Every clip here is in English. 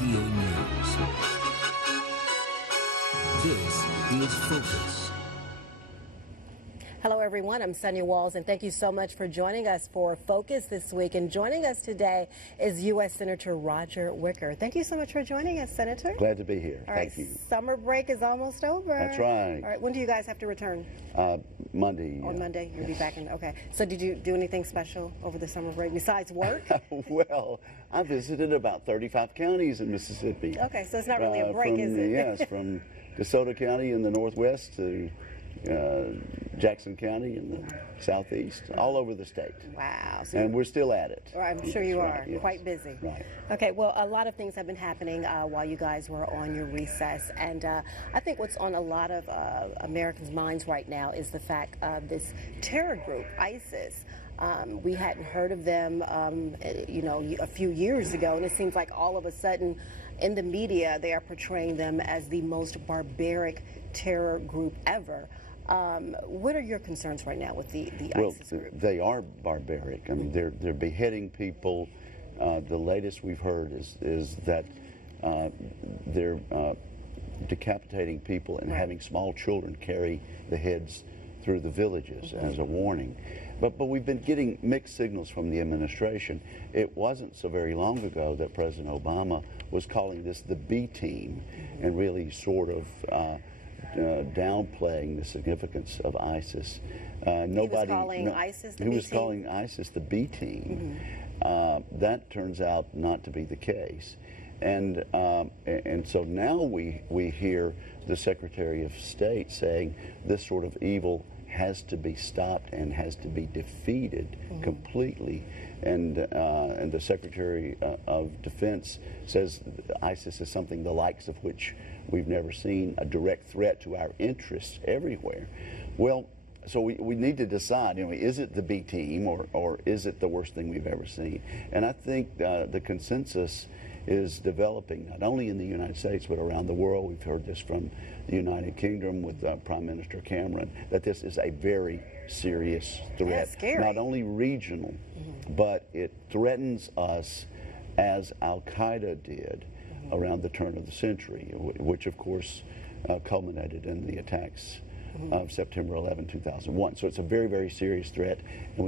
WTVA News. This is Focus. Hello, everyone. I'm Sunya Walls, and thank you so much for joining us for Focus this week. And joining us today is U.S. Senator Roger Wicker. Thank you so much for joining us, Senator. Glad to be here. All Thank right, you. Summer break is almost over. That's right. All right, when do you guys have to return? Monday. On Monday, you'll be back in. Okay. So did you do anything special over the summer break besides work? Well, I visited about 35 counties in Mississippi. Okay, so it's not really a break, is it? Yes, from DeSoto County in the northwest to Jackson County in the southeast, all over the state. Wow. So and we're still at it. I'm sure you That's are. right, yes. Quite busy. Right. Okay, well, a lot of things have been happening while you guys were on your recess. And I think what's on a lot of Americans' minds right now is the fact of this terror group, ISIS. We hadn't heard of them, a few years ago, and it seems like all of a sudden in the media they are portraying them as the most barbaric terror group ever. What are your concerns right now with the ISIS group? They are barbaric. I mean, they're beheading people. The latest we've heard is that they're decapitating people and having small children carry the heads through the villages as a warning. But we've been getting mixed signals from the administration. It wasn't so very long ago that President Obama was calling this the B team and really sort of downplaying the significance of ISIS. He was calling ISIS the B team? He was calling ISIS the B team. That turns out not to be the case. And so now we hear the Secretary of State saying this sort of evil has to be stopped and has to be defeated completely. And the Secretary of Defense says ISIS is something the likes of which we've never seen, a direct threat to our interests everywhere. Well, so we need to decide, is it the B team or is it the worst thing we've ever seen? And I think the consensus is developing not only in the United States but around the world. We've heard this from the United Kingdom with Prime Minister Cameron, that this is a very serious threat. That's scary. Not only regional, but it threatens us as Al-Qaeda did around the turn of the century, which of course culminated in the attacks of September 11, 2001. So it's a very, very serious threat, and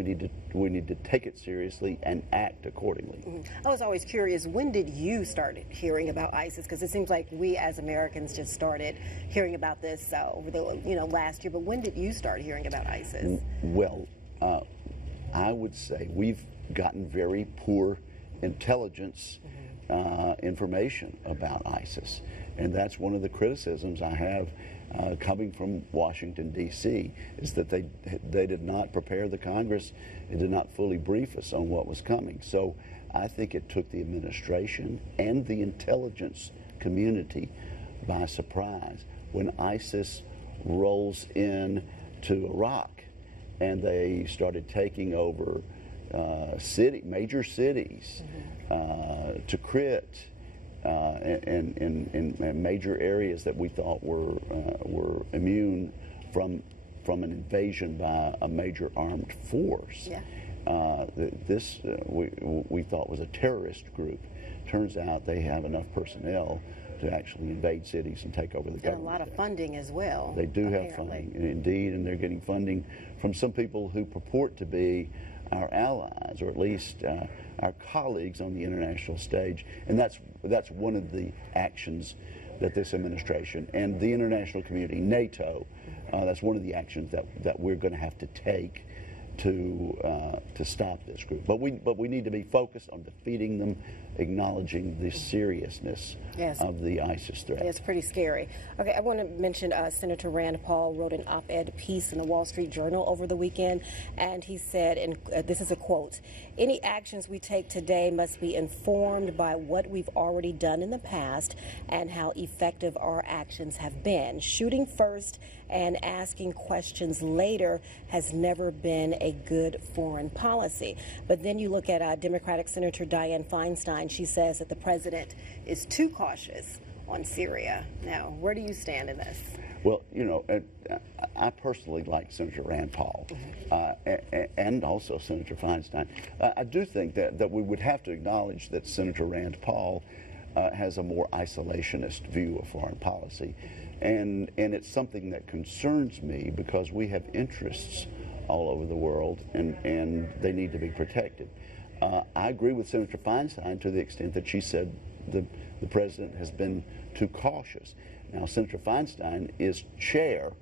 we need to take it seriously and act accordingly. I was always curious, when did you start hearing about ISIS? Because it seems like we as Americans just started hearing about this over the last year. But when did you start hearing about ISIS? Well, I would say we've gotten very poor intelligence information about ISIS, and that's one of the criticisms I have coming from Washington, D.C., is that they did not prepare the Congress, it did not fully brief us on what was coming. So I think it took the administration and the intelligence community by surprise when ISIS rolls in to Iraq and they started taking over major cities, Tikrit, in major areas that we thought were immune from an invasion by a major armed force. This we thought was a terrorist group. Turns out they have enough personnel to actually invade cities and take over the government. And a lot of funding as well. They do have funding, indeed, and they're getting funding from some people who purport to be our allies, or at least our colleagues on the international stage. And that's one of the actions that this administration and the international community, NATO, that's one of the actions that we're going to have to take to stop this group. But we need to be focused on defeating them, acknowledging the seriousness of the ISIS threat. It's pretty scary. Okay, I want to mention Senator Rand Paul wrote an op-ed piece in the Wall Street Journal over the weekend, and he said, and this is a quote, "Any actions we take today must be informed by what we've already done in the past and how effective our actions have been. Shooting first and asking questions later has never been a good foreign policy." But then you look at Democratic Senator Dianne Feinstein. She says that the president is too cautious on Syria. Now, where do you stand in this? Well, I personally like Senator Rand Paul and also Senator Feinstein. I do think that we would have to acknowledge that Senator Rand Paul has a more isolationist view of foreign policy. And it's something that concerns me because we have interests all over the world, and they need to be protected. I agree with Senator Feinstein to the extent that she said the president has been too cautious. Now, Senator Feinstein is chair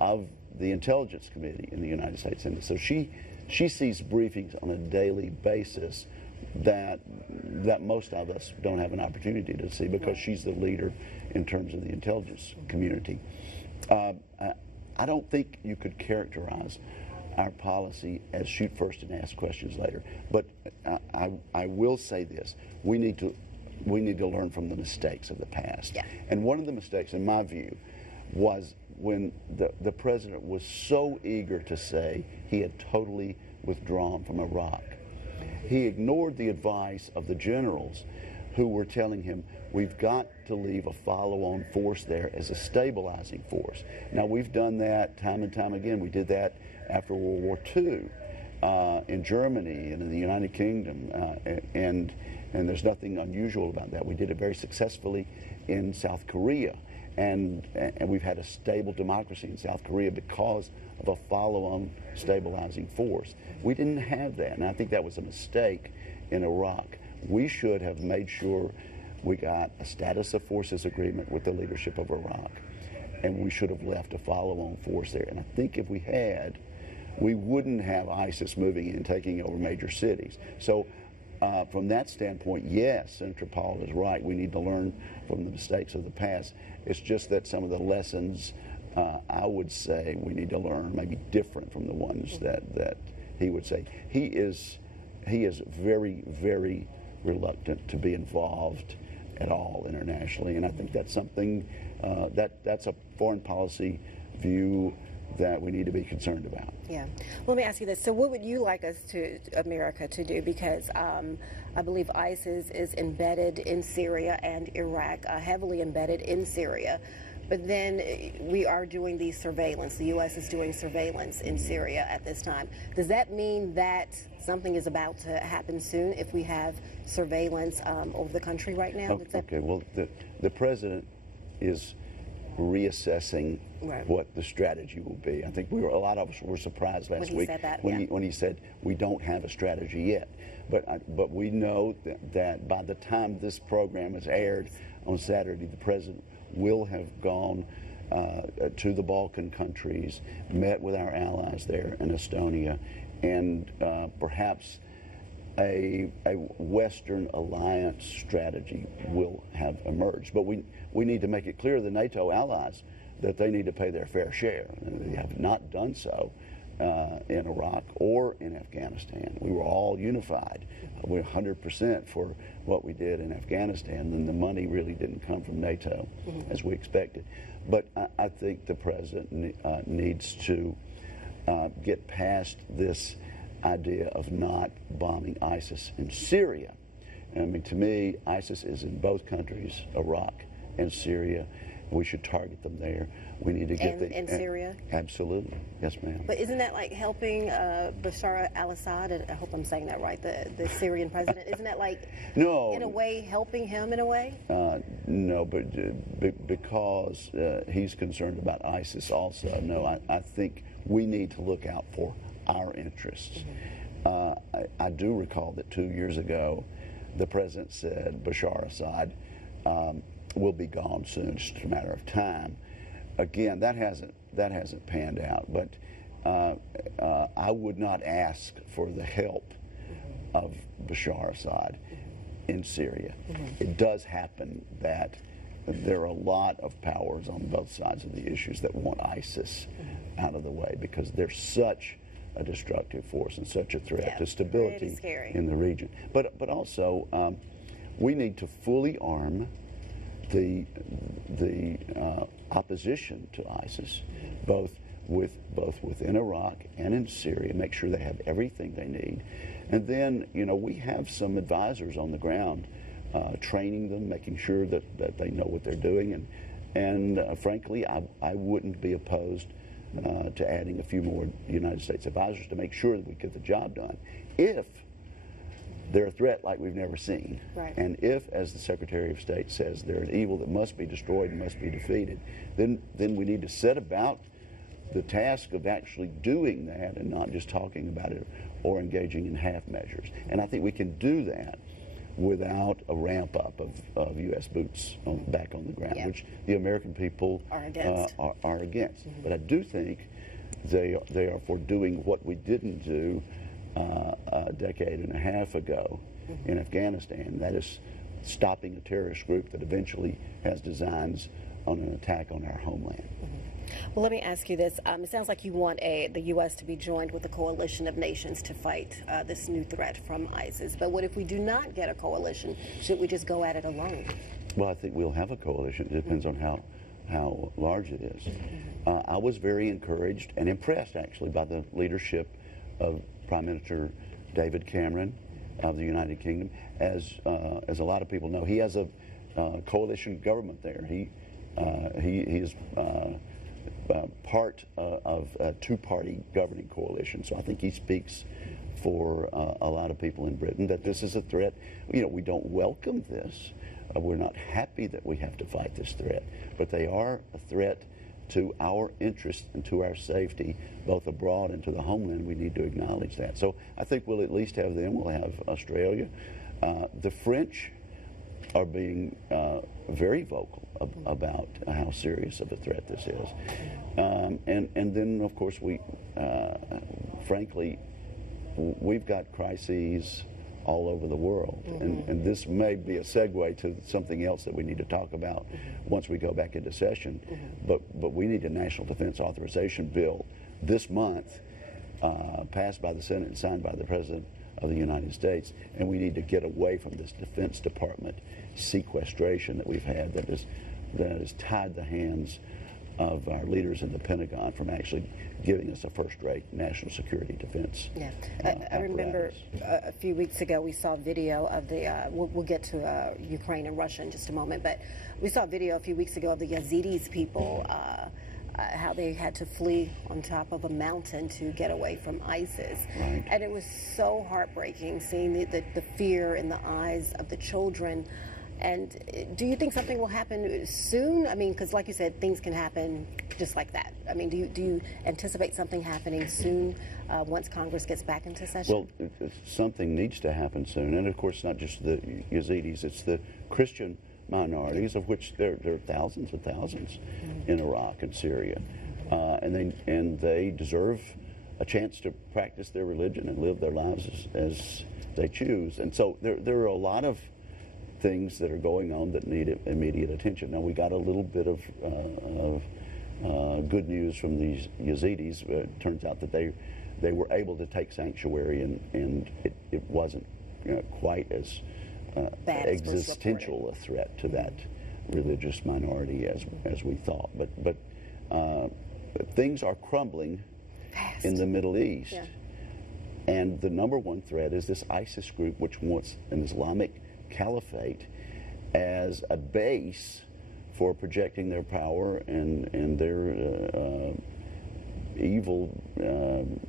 of the Intelligence Committee in the United States Senate, so she sees briefings on a daily basis that most of us don't have an opportunity to see because she's the leader in terms of the intelligence community. I don't think you could characterize our policy as shoot first and ask questions later. But I will say this: we need to learn from the mistakes of the past. Yeah. And one of the mistakes, in my view, was when the president was so eager to say he had totally withdrawn from Iraq. He ignored the advice of the generals who were telling him, we've got to leave a follow-on force there as a stabilizing force. Now, we've done that time and time again. We did that after World War II in Germany and in the United Kingdom, and there's nothing unusual about that. We did it very successfully in South Korea, and we've had a stable democracy in South Korea because of a follow-on stabilizing force. We didn't have that, and I think that was a mistake in Iraq. We should have made sure we got a status of forces agreement with the leadership of Iraq, and we should have left a follow-on force there. And I think if we had, we wouldn't have ISIS moving in, taking over major cities. So from that standpoint, yes, Senator Paul is right. We need to learn from the mistakes of the past. It's just that some of the lessons, I would say, we need to learn may be different from the ones that he would say. He is very, very reluctant to be involved at all internationally, and I think that's something that's a foreign policy view that we need to be concerned about. Yeah. Let me ask you this. So what would you like America to do? Because I believe ISIS is embedded in Syria and Iraq, heavily embedded in Syria. But then we are doing the surveillance. The U.S. is doing surveillance in Syria at this time. Does that mean that something is about to happen soon if we have surveillance over the country right now? Okay, well, the president is reassessing what the strategy will be. I think a lot of us were surprised last week when he said we don't have a strategy yet. But we know that by the time this program is aired on Saturday, the president will have gone to the Balkan countries, met with our allies there in Estonia, and perhaps a Western alliance strategy will have emerged. But we need to make it clear to the NATO allies that they need to pay their fair share. And they have not done so in Iraq or in Afghanistan. We were all unified. We're 100% for what we did in Afghanistan, and the money really didn't come from NATO as we expected. But I think the president needs to get past this idea of not bombing ISIS in Syria. I mean, to me, ISIS is in both countries, Iraq and Syria. We should target them there. We need to get in Syria? Absolutely. Yes, ma'am. But isn't that like helping Bashar al-Assad? I hope I'm saying that right, the Syrian president. Isn't that like, no, in a way, helping him in a way? No, but because he's concerned about ISIS also. No, I think we need to look out for our interests. I do recall that 2 years ago, the president said Bashar Assad will be gone soon, just a matter of time. Again, that hasn't panned out. But I would not ask for the help of Bashar Assad in Syria. It does happen that there are a lot of powers on both sides of the issues that want ISIS out of the way because they're such a destructive force and such a threat to stability in the region. But also, we need to fully arm the opposition to ISIS, both within Iraq and in Syria. Make sure they have everything they need, and then we have some advisors on the ground, training them, making sure that they know what they're doing, and frankly, I wouldn't be opposed to adding a few more United States advisors to make sure that we get the job done. If they're a threat like we've never seen. Right. And if, as the Secretary of State says, they're an evil that must be destroyed and must be defeated, then we need to set about the task of actually doing that and not just talking about it or engaging in half measures. And I think we can do that without a ramp up of U.S. boots back on the ground, which the American people are against. But I do think they are for doing what we didn't do a decade and a half ago in Afghanistan. That is stopping a terrorist group that eventually has designs on an attack on our homeland. Well, let me ask you this. It sounds like you want the U.S. to be joined with a coalition of nations to fight this new threat from ISIS. But what if we do not get a coalition? Should we just go at it alone? Well, I think we'll have a coalition. It depends on how large it is. I was very encouraged and impressed, actually, by the leadership of Prime Minister David Cameron of the United Kingdom. As a lot of people know, he has a coalition government there. He is part of a two-party governing coalition. So I think he speaks for a lot of people in Britain that this is a threat. You know, we don't welcome this. We're not happy that we have to fight this threat, but they are a threat to our interests and to our safety, both abroad and to the homeland. We need to acknowledge that. So I think we'll at least have them. We'll have Australia. The French are being very vocal about how serious of a threat this is. And then, of course, frankly, we've got crises all over the world. And this may be a segue to something else that we need to talk about once we go back into session. But we need a National Defense Authorization Bill this month passed by the Senate and signed by the President of the United States. And we need to get away from this Defense Department sequestration that we've had that has tied the hands of our leaders in the Pentagon from actually giving us a first-rate national security defense. Yeah, I remember a few weeks ago we saw video of the, we'll get to Ukraine and Russia in just a moment, but we saw a video a few weeks ago of the Yazidis people, how they had to flee on top of a mountain to get away from ISIS. Right. And it was so heartbreaking seeing the fear in the eyes of the children. And do you think something will happen soon? I mean, because like you said, things can happen just like that. I mean, do you anticipate something happening soon once Congress gets back into session? Well, something needs to happen soon. And of course, not just the Yazidis, it's the Christian minorities, of which there are thousands and thousands in Iraq and Syria. And they deserve a chance to practice their religion and live their lives as they choose. And so there are a lot of things that are going on that need immediate attention. Now, we got a little bit of good news from these Yazidis. It turns out that they were able to take sanctuary, and it wasn't quite as existential a threat to that religious minority as we thought. But things are crumbling fast in the Middle East. Yeah. And the number one threat is this ISIS group, which wants an Islamic caliphate as a base for projecting their power and their evil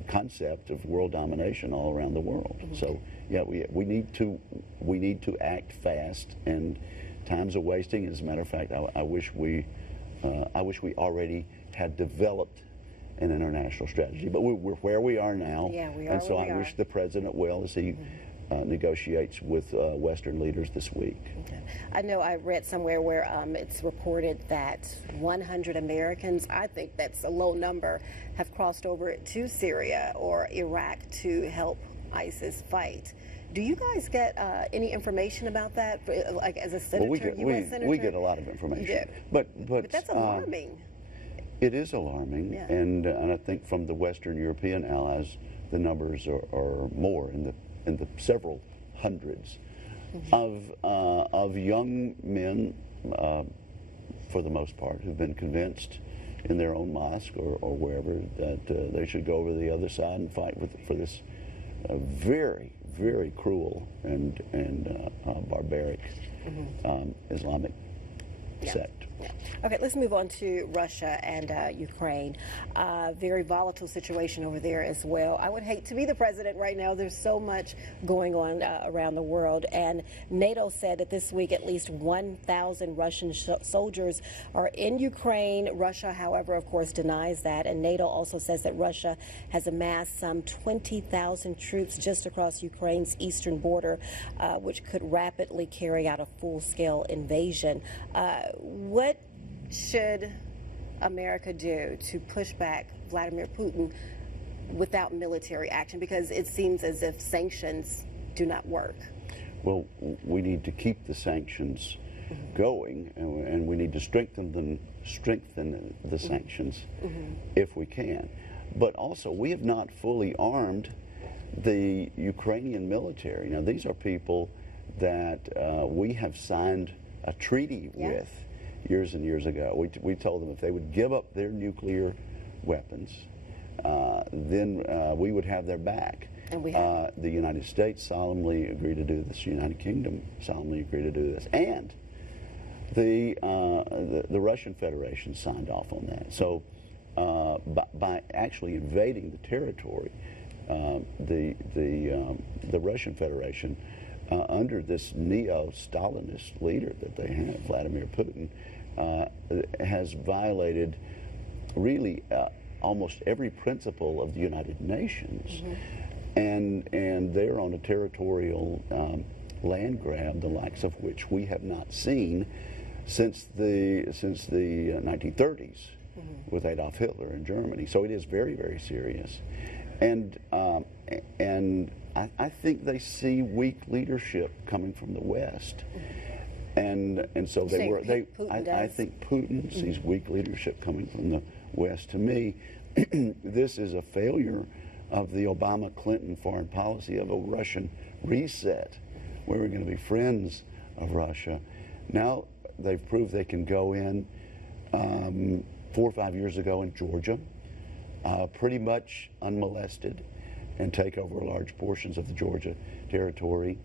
concept of world domination all around the world. So yeah, we need to act fast, and time's a wasting. As a matter of fact, I wish we already had developed an international strategy, but we're where we are now. Yeah, we are. And so I wish the president well as he negotiates with Western leaders this week. Okay. I know I read somewhere where it's reported that 100 Americans, I think that's a low number, have crossed over to Syria or Iraq to help ISIS fight. Do you guys get any information about that, like as a senator, U.S. senator? We get a lot of information. But that's alarming. It is alarming, yeah. and I think from the Western European allies, the numbers are more in the several hundreds of young men, for the most part, who've been convinced in their own mosque or wherever that they should go over to the other side and fight for this very, very cruel and barbaric Islamic sect. Okay, let's move on to Russia and Ukraine. Very volatile situation over there as well. I would hate to be the president right now. There's so much going on around the world. And NATO said that this week at least 1,000 Russian soldiers are in Ukraine. Russia, however, of course, denies that. And NATO also says that Russia has amassed some 20,000 troops just across Ukraine's eastern border, which could rapidly carry out a full-scale invasion. What should America do to push back Vladimir Putin without military action? Because it seems as if sanctions do not work. Well, we need to keep the sanctions going, and we need to strengthen the sanctions if we can. But also, we have not fully armed the Ukrainian military. Now, these are people that we have signed a treaty with years and years ago. We told them if they would give up their nuclear weapons, then we would have their back. And we have. The United States solemnly agreed to do this. The United Kingdom solemnly agreed to do this. And the Russian Federation signed off on that. So by actually invading the territory, the Russian Federation, under this neo-Stalinist leader that they have, Vladimir Putin, has violated really almost every principle of the United Nations. And they're on a territorial land grab, the likes of which we have not seen since the 1930s with Adolf Hitler in Germany. So it is very, very serious. And I think they see weak leadership coming from the West, and so I think Putin sees weak leadership coming from the West. To me, this is a failure of the Obama-Clinton foreign policy of a Russian reset, where we're going to be friends of Russia. Now they've proved they can go in 4 or 5 years ago in Georgia, pretty much unmolested, and take over large portions of the Georgia territory.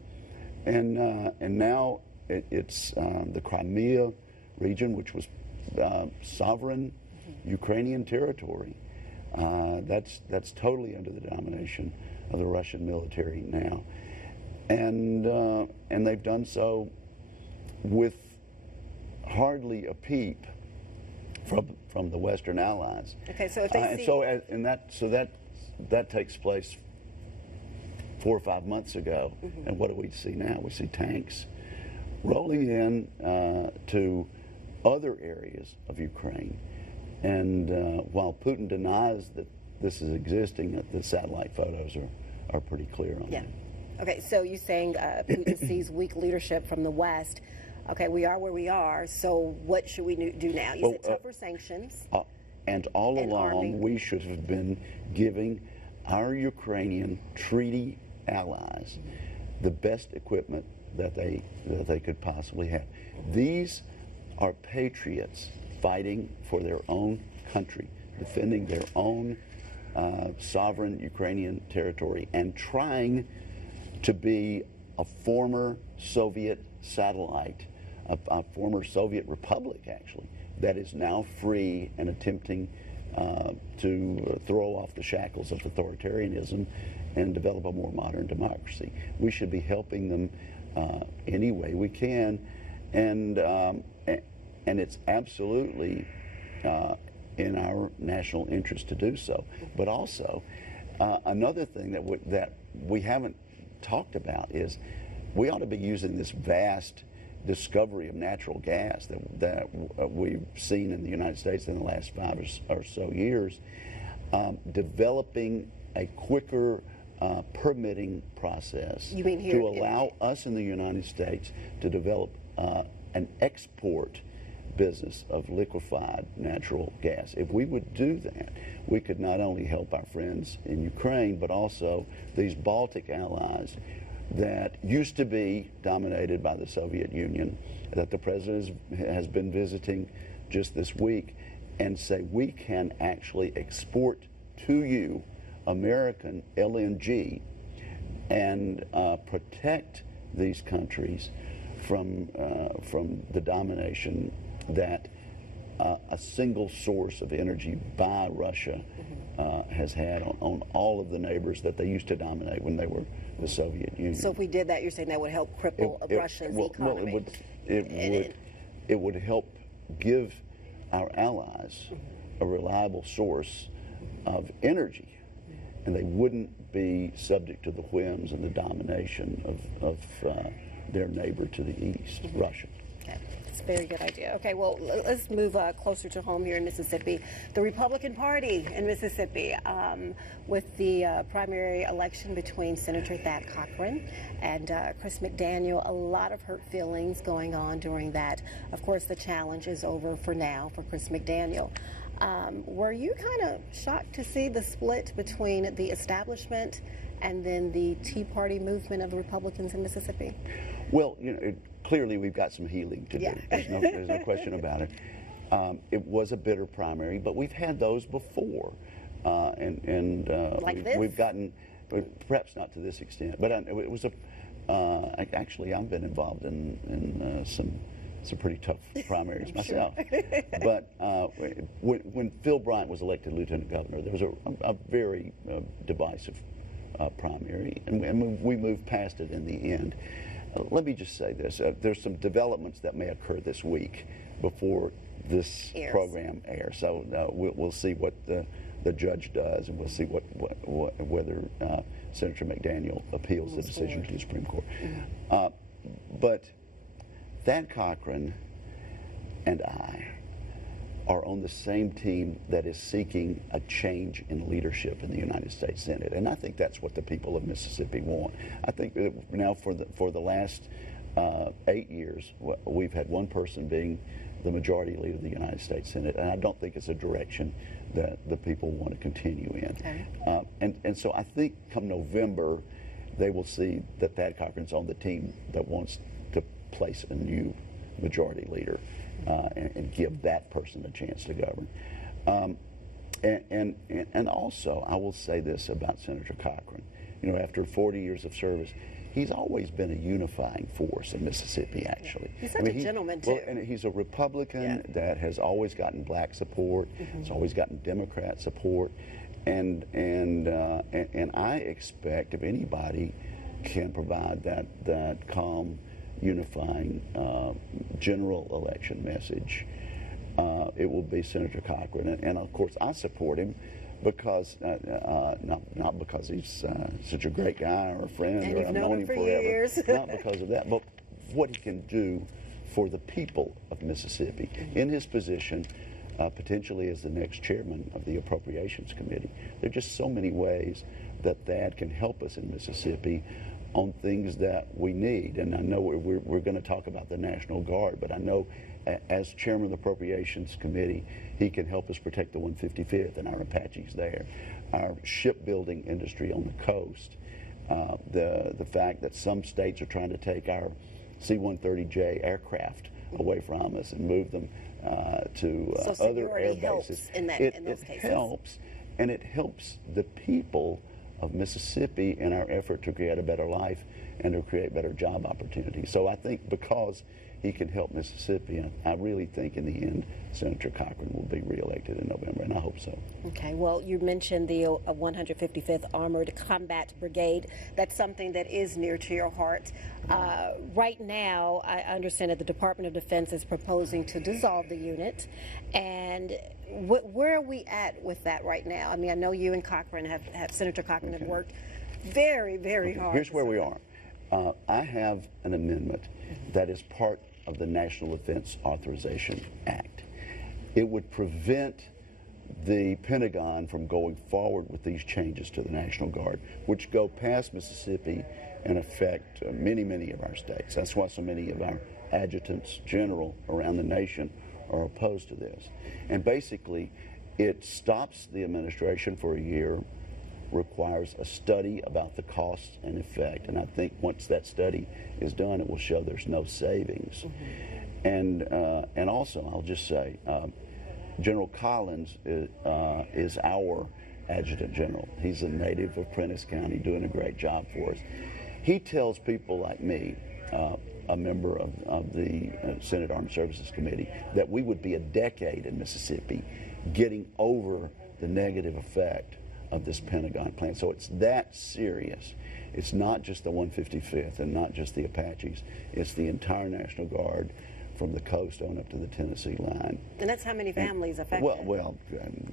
And now it's the Crimea region, which was sovereign Ukrainian territory. That's totally under the domination of the Russian military now. And they've done so with hardly a peep from the Western allies. Okay, so if they see... that takes place 4 or 5 months ago, and what do we see now? We see tanks rolling in to other areas of Ukraine, and while Putin denies that this is existing, the satellite photos are pretty clear on that. Okay, so you're saying Putin sees weak leadership from the West. Okay, we are where we are, so what should we do now? You said tougher sanctions. And all along, we should have been giving our Ukrainian treaty allies the best equipment that they could possibly have. These are patriots fighting for their own country, defending their own sovereign Ukrainian territory, and trying to be a former Soviet satellite, a former Soviet republic, actually, that is now free and attempting to throw off the shackles of authoritarianism and develop a more modern democracy. We should be helping them any way we can, and it's absolutely in our national interest to do so. But also, another thing that we haven't talked about is we ought to be using this vast discovery of natural gas that we've seen in the United States in the last 5 or so years, developing a quicker permitting process to allow us in the United States to develop an export business of liquefied natural gas. If we would do that, we could not only help our friends in Ukraine, but also these Baltic allies that used to be dominated by the Soviet Union, that the president has been visiting just this week, and say we can actually export to you American LNG and protect these countries from the domination that a single source of energy by Russia has had on all of the neighbors that they used to dominate when they were the Soviet Union. So if we did that, you're saying that would help cripple Russia's economy? Well, it would help give our allies a reliable source of energy, and they wouldn't be subject to the whims and the domination of their neighbor to the east, Russia. Okay. That's a very good idea. Okay, well, let's move closer to home here in Mississippi. The Republican Party in Mississippi, with the primary election between Senator Thad Cochran and Chris McDaniel, a lot of hurt feelings going on during that. Of course, the challenge is over for now for Chris McDaniel. Were you kind of shocked to see the split between the establishment and then the Tea Party movement of the Republicans in Mississippi? Well, you know, clearly we've got some healing to do. There's no question about it. It was a bitter primary, but we've had those before, and like this? We've gotten, perhaps not to this extent, but it was actually I've been involved in some pretty tough primaries myself. But when Phil Bryant was elected lieutenant governor, there was a very divisive primary, and we moved past it in the end. Let me just say this. There's some developments that may occur this week before this program airs. So we'll see what the judge does, and we'll see whether Senator McDaniel appeals the decision to the Supreme Court. But Thad Cochran and I are on the same team that is seeking a change in leadership in the United States Senate, and I think that's what the people of Mississippi want. I think that now for the last 8 years, we've had one person being the majority leader of the United States Senate, and I don't think it's a direction that the people want to continue in. Okay. And so I think come November, they will see that Thad Cochran's on the team that wants to place a new majority leader and give that person a chance to govern. And also, I will say this about Senator Cochran. You know, after 40 years of service, he's always been a unifying force in Mississippi, actually. He's such a gentleman, too. Well, and he's a Republican that has always gotten black support, has always gotten Democrat support, and I expect if anybody can provide that calm, unifying general election message, it will be Senator Cochran. And of course, I support him because not because he's such a great guy or a friend, or I've known him forever. Years. Not because of that, but what he can do for the people of Mississippi in his position, potentially as the next chairman of the Appropriations Committee. There are just so many ways that Thad can help us in Mississippi on things that we need. And I know we're going to talk about the National Guard, but I know as chairman of the Appropriations Committee, he can help us protect the 155th and our Apaches there, our shipbuilding industry on the coast, the fact that some states are trying to take our C-130J aircraft away from us and move them to other air bases. It helps, and it helps the people of Mississippi in our effort to create a better life and to create better job opportunities. So I think because he can help Mississippi, I really think in the end Senator Cochran will be reelected in November, and I hope so. Okay, well, you mentioned the 155th Armored Combat Brigade. That's something that is near to your heart. Right now, I understand that the Department of Defense is proposing to dissolve the unit, and where are we at with that right now? I mean, I know you and Cochran Senator Cochran have worked very, very hard. Here's where we are. I have an amendment that is part of the National Defense Authorization Act. It would prevent the Pentagon from going forward with these changes to the National Guard, which go past Mississippi and affect many, many of our states. That's why so many of our adjutants general around the nation are opposed to this. And basically, it stops the administration for a year, requires a study about the cost and effect, and I think once that study is done, it will show there's no savings. And also, I'll just say, General Collins is our adjutant general. He's a native of Prentiss County, doing a great job for us. He tells people like me, a member of the Senate Armed Services Committee, that we would be a decade in Mississippi getting over the negative effect of this Pentagon plan. So it's that serious. It's not just the 155th and not just the Apaches. It's the entire National Guard from the coast on up to the Tennessee line. And that's how many families affected? Well,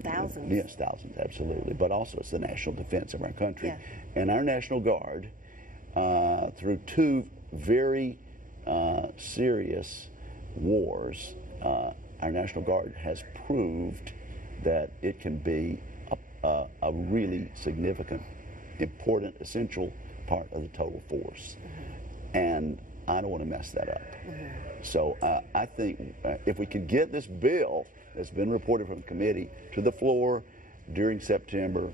thousands. Yes, thousands, absolutely. But also it's the national defense of our country. Yeah. And our National Guard, through two very serious wars, our National Guard has proved that it can be a really significant, important, essential part of the total force. And I don't want to mess that up. So I think if we could get this bill that's been reported from the committee to the floor during September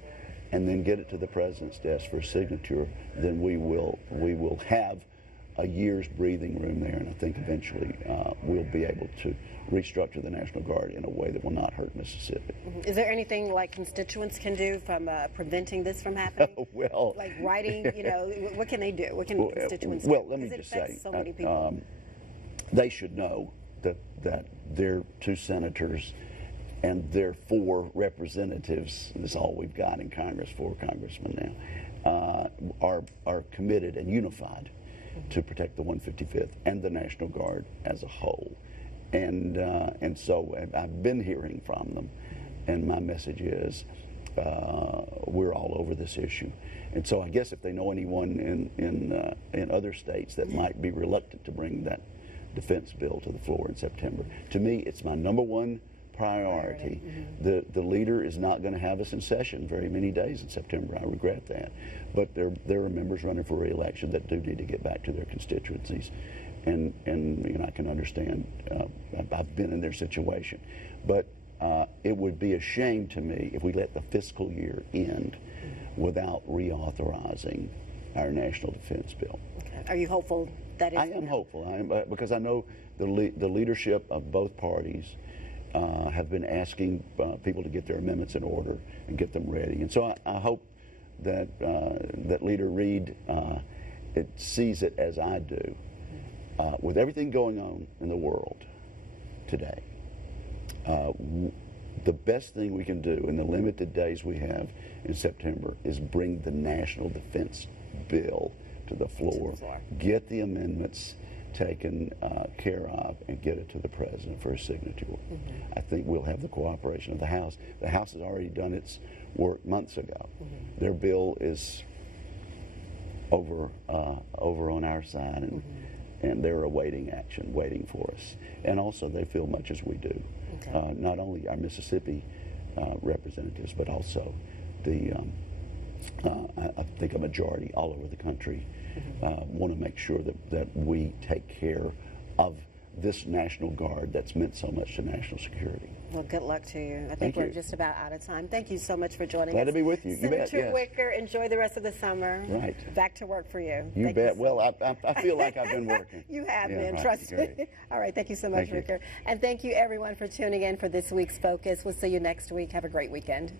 and then get it to the president's desk for signature, then we will have a year's breathing room there, and I think eventually we'll be able to restructure the National Guard in a way that will not hurt Mississippi. Is there anything like constituents can do from preventing this from happening? Well, like writing, you know, what can they do? What can constituents do? Well, let me just say, so many people. They should know that their two senators and their 4 representatives, and that's all we've got in Congress, 4 congressmen now, are committed and unified to protect the 155th and the National Guard as a whole. And so I've been hearing from them, and my message is we're all over this issue. And so I guess if they know anyone in other states that might be reluctant to bring that defense bill to the floor in September, to me it's my #1 priority. The leader is not going to have us in session very many days in September. I regret that. But there are members running for re-election that do need to get back to their constituencies. And you know, I can understand, I've been in their situation. But it would be a shame to me if we let the fiscal year end without reauthorizing our national defense bill. Okay. Are you hopeful that is? I am hopeful. Because I know the leadership of both parties have been asking people to get their amendments in order and get them ready. And so I hope that that Leader Reid sees it as I do. With everything going on in the world today, the best thing we can do in the limited days we have in September is bring the national defense bill to the floor, get the amendments taken care of, and get it to the president for his signature. I think we'll have the cooperation of the House. The House has already done its work months ago. Their bill is over on our side, and they're awaiting action, waiting for us. And also they feel much as we do. Okay. Not only our Mississippi representatives, but also the I think a majority all over the country want to make sure that we take care of this National Guard that's meant so much to national security. Well, good luck to you. I think we're just about out of time. Thank you so much for joining us. Glad to be with you. Senator You bet, yes. Wicker, enjoy the rest of the summer. Right. Back to work for you. You bet. Well, I feel like I've been working. You have been, right. trust me. All right, thank you so much, Wicker. And thank you, everyone, for tuning in for this week's Focus. We'll see you next week. Have a great weekend.